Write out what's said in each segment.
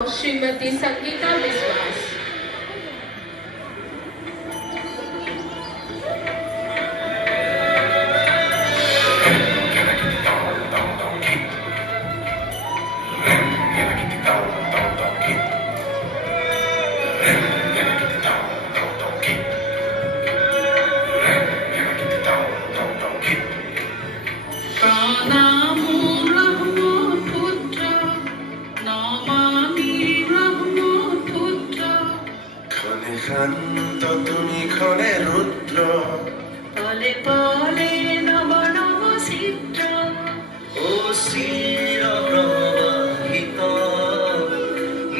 श्रीमती संगीता विश्वास। শান্ত তুমি ক্ষণে ৰুদ্ৰ পলে পলে নব নব চিত্ৰ অস্থিৰ প্ৰবাহিত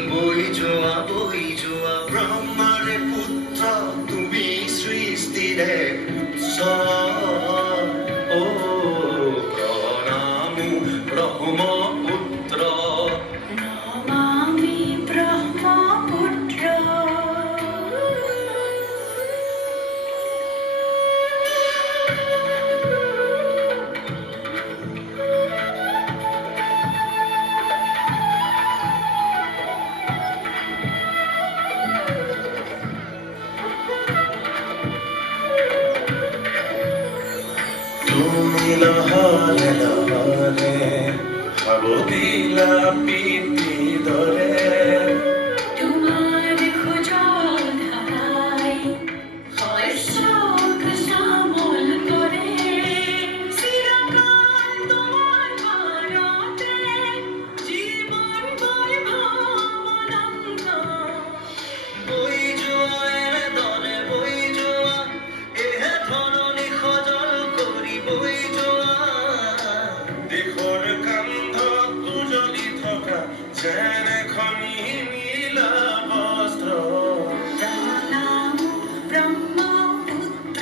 বই যোৱা ব্ৰহ্মাৰে পুত্ৰ তুমি সৃষ্টিৰে উৎস ও প্ৰণামো ব্ৰহ্মপুত্ৰ নমামি ব্ৰহ্মপুত্ৰ তুমি নহলে নহলে ভাববিলা পিতৃ দৰে তোমাৰ খোজল ধাৰাই শস্যক শ্যামল কৰে চিৰকাল তোমাৰ ভাৰতে জীৱন বৈভৱ বৈ যোৱা এনেদৰে বৈ যোৱা এহে ধৰণি সজল কৰি বৈ যোৱা দেশৰ কান্ধত উজলি থকা যেন খনি নীলা বস্ত্ৰ প্ৰণামো ব্ৰহ্মপুত্ৰ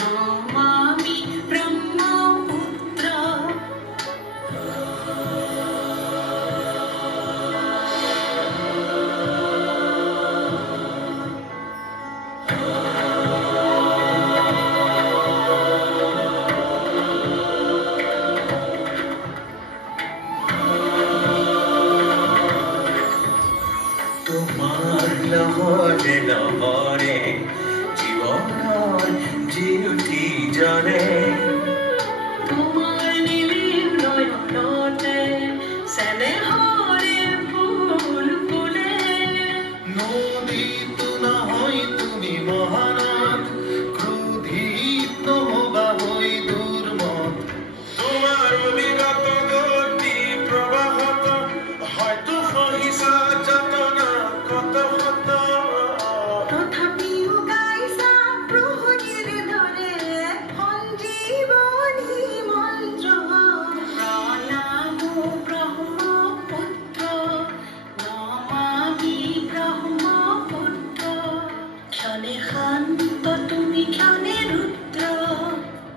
নমামি ব্ৰহ্মপুত্ৰ তোমাৰ লহৰে লহৰে জীৱনৰ জিউতি জৰে তোমাৰ নীলিম নয়নতে চেনেহৰে ফুল ফুলে নদীতো নহয় তুমি মহানদ ক্ৰোধিত নহবা হৈ দুৰ্মত তোমাৰ অবিগত গতি প্ৰবাহত হয়তো সহিছা যাতনা কত শত তথাপিও গাইছা প্ৰহৰীৰ দৰে সঞ্জীৱনী মন্ত্ৰ প্ৰণামো ব্ৰহ্মপুত্ৰ নমামি ব্ৰহ্মপুত্ৰ ক্ষণে শান্ত তুমি ক্ষণে ৰুদ্ৰ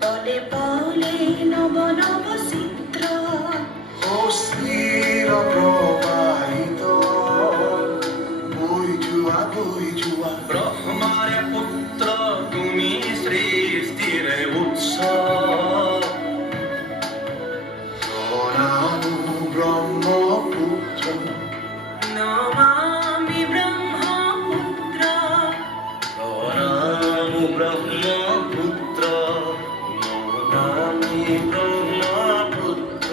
পলে পলে নব নব চিত্ৰ অস্থিৰ প্ৰবাহিত বৈ যোৱা ব্ৰহ্মাৰে পুত্ৰ তুমি সৃষ্টিৰে উৎস প্ৰণামো ব্ৰহ্মপুত্ৰ নমামি ব্ৰহ্মপুত্ৰ প্ৰণামো ব্ৰহ্মপুত্ৰ নমামি ব্ৰহ্মপুত্ৰ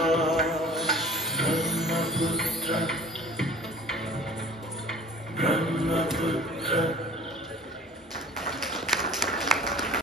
ব্ৰহ্মপুত্ৰ